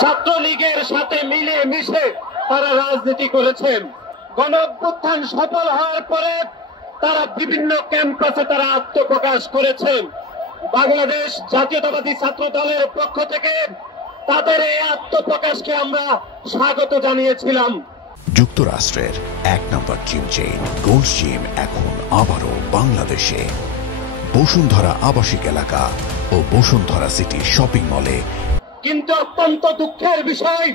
ছাত্রলীগের সাথে মিলে মিশে তারা রাজনীতি করেছেন। গণঅভ্যুত্থান সফল হওয়ার পরে তারা বিভিন্ন ক্যাম্পাসে তারা আত্মপ্রকাশ করেছেন। বাংলাদেশ জাতীয়তাবাদী ছাত্র দলের পক্ষ থেকে তাদের এই আত্মপ্রকাশকে আমরা স্বাগত জানিয়েছিলাম। যুক্তরাষ্ট্রের ১ নম্বর জিম চেইন গোল্ড জিম এখন আবারও বাংলাদেশে। বসুন্ধরা আবাসিক এলাকা ও বসুন্ধরা সিটি শপিং মলে। কিন্তু অত্যন্ত দুঃখের বিষয়,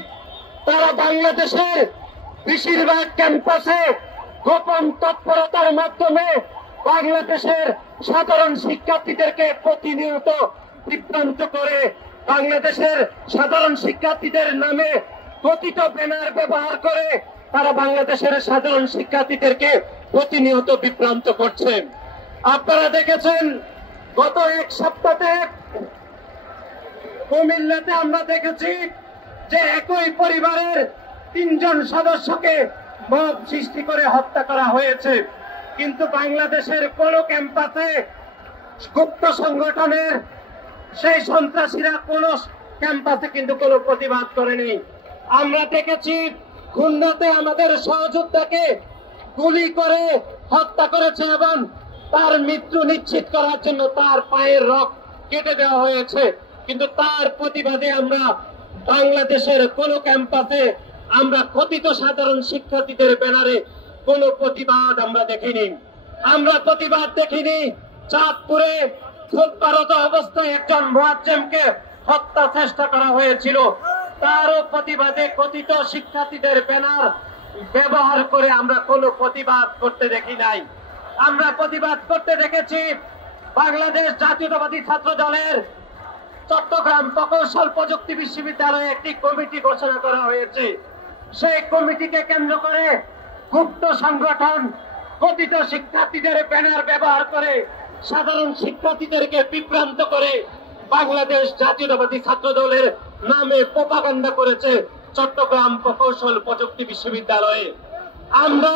তারা বাংলাদেশের বেশিরভাগ ক্যাম্পাসে গোপন তৎপরতার মাধ্যমে বাংলাদেশের সাধারণ শিক্ষার্থীদেরকে প্রতিনিয়ত বিভ্রান্ত করে, বাংলাদেশের সাধারণ শিক্ষার্থীদের নামে কথিত ব্যানার ব্যবহার করে তারা বাংলাদেশের সাধারণ শিক্ষার্থীদেরকে প্রতিনিয়ত বিভ্রান্ত করছে। আপনারা দেখেছেন গত এক সপ্তাহে কুমিল্লাতে আমরা দেখেছি যে একই পরিবারের ৩ জন সদস্যকে মব সৃষ্টি করে হত্যা করা হয়েছে। কিন্তু বাংলাদেশের কোন ক্যাম্পাসে গুপ্ত সংগঠনের সেই সন্ত্রাসীরা কোন ক্যাম্পাসে কিন্তু কোনো প্রতিবাদ করেনি। আমরা দেখেছি খুলনাতে আমাদের সহযোদ্ধাকে গুলি করে হত্যা করেছে এবং তার মৃত্যু নিশ্চিত করার জন্য তার পায়ের রক কেটে দেওয়া হয়েছে। কিন্তু তার প্রতিবাদে আমরা বাংলাদেশের কোন ক্যাম্পাসে আমরা কথিত সাধারণ শিক্ষার্থীদের ব্যানারে কোন প্রতিবাদ আমরা দেখিনি। আমরা প্রতিবাদ দেখিনি চাঁদপুরে খুলপারত অবস্থায় একজন মুয়াজ্জেমকে হত্যা চেষ্টা করা হয়েছিল, তারও প্রতিবাদে কথিত শিক্ষার্থীদের ব্যানার ব্যবহার করে আমরা কোনো প্রতিবাদ করতে দেখি নাই। আমরা প্রতিবাদ করতে দেখেছি বাংলাদেশ জাতীয়তাবাদী ছাত্র দলের চট্টগ্রাম প্রকৌশল প্রযুক্তি বিশ্ববিদ্যালয়ে একটি কমিটি ঘোষণা করা হয়েছে। সেই কমিটিকে কেন্দ্র করে গুপ্ত সংগঠন কথিত শিক্ষার্থীদের ব্যানার ব্যবহার করে সাধারণ শিক্ষার্থীদেরকে বিভ্রান্ত করে বাংলাদেশ জাতীয়তাবাদী ছাত্র দলের নামে প্রোপাগান্ডা করেছে চট্টগ্রাম প্রকৌশল প্রযুক্তি বিশ্ববিদ্যালয়ে। আমরা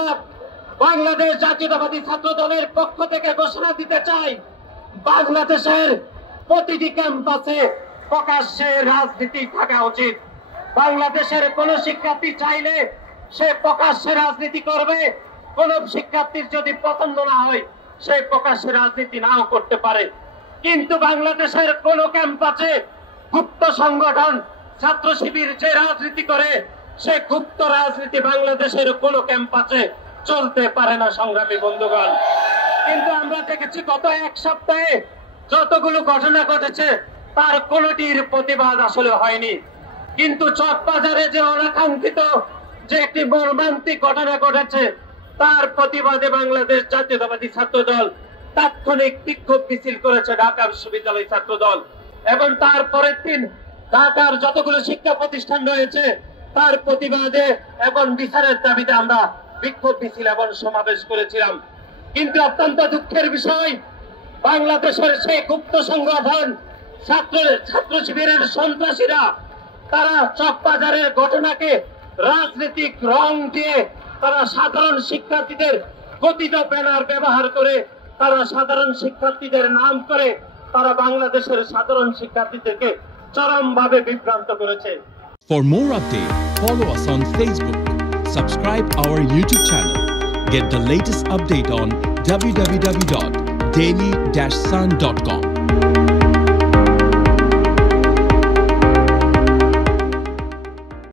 বাংলাদেশ জাতীয়তাবাদী ছাত্র দলের পক্ষ থেকে ঘোষণা দিতে চাই, বাংলাদেশের প্রতিটি ক্যাম্পাসে প্রকাশ্যে রাজনীতি থাকা উচিত। বাংলাদেশের কোন শিক্ষার্থী চাইলে সে প্রকাশ্যে রাজনীতি করবে, কোন শিক্ষার্থীর যদি পছন্দ না হয় সে প্রকাশ্যে রাজনীতি নাও করতে পারে। কিন্তু বাংলাদেশের কোন ক্যাম্পাসে গুপ্ত সংগঠন ছাত্র শিবির যে রাজনীতি করে সে গুপ্ত রাজনীতি বাংলাদেশের কোন ক্যাম্পাসে চলতে পারে না সংগ্রামী বন্ধুগণ। কিন্তু আমরা দেখেছি গত এক সপ্তাহে যতগুলো ঘটনা ঘটেছে তার কোনটির প্রতিবাদ আসলে হয়নি। কিন্তু চকবাজারে যে অনাকাঙ্ক্ষিত যে একটি মর্মান্তিক ঘটনা ঘটেছে তার প্রতিবাদে বাংলাদেশ জাতীয়তাবাদী ছাত্র দল তাৎক্ষণিক বিক্ষোভ মিছিল করেছে ঢাকা বিশ্ববিদ্যালয় ছাত্র দল, এবং তার পরের দিন ঢাকার যতগুলো শিক্ষা প্রতিষ্ঠান রয়েছে তার প্রতিবাদে এবং বিচারের দাবিতে আমরা বিক্ষোভ মিছিল এবং সমাবেশ করেছিলাম। কিন্তু অত্যন্ত দুঃখের বিষয়, বাংলাদেশের সেই গুপ্ত সংগঠন ছাত্র শিবিরের সন্ত্রাসীরা তারা চকবাজারের ঘটনাকে রাজনৈতিক রং দিয়ে তারা সাধারণ শিক্ষার্থীদের কথিত ব্যানার ব্যবহার করে তারা সাধারণ শিক্ষার্থীদের নাম করে তারা বাংলাদেশের সাধারণ শিক্ষার্থীদেরকে চরমভাবে বিভ্রান্ত করেছে। For more updates, follow us on Facebook, subscribe our YouTube channel, get the latest update on www.daily-sun.com.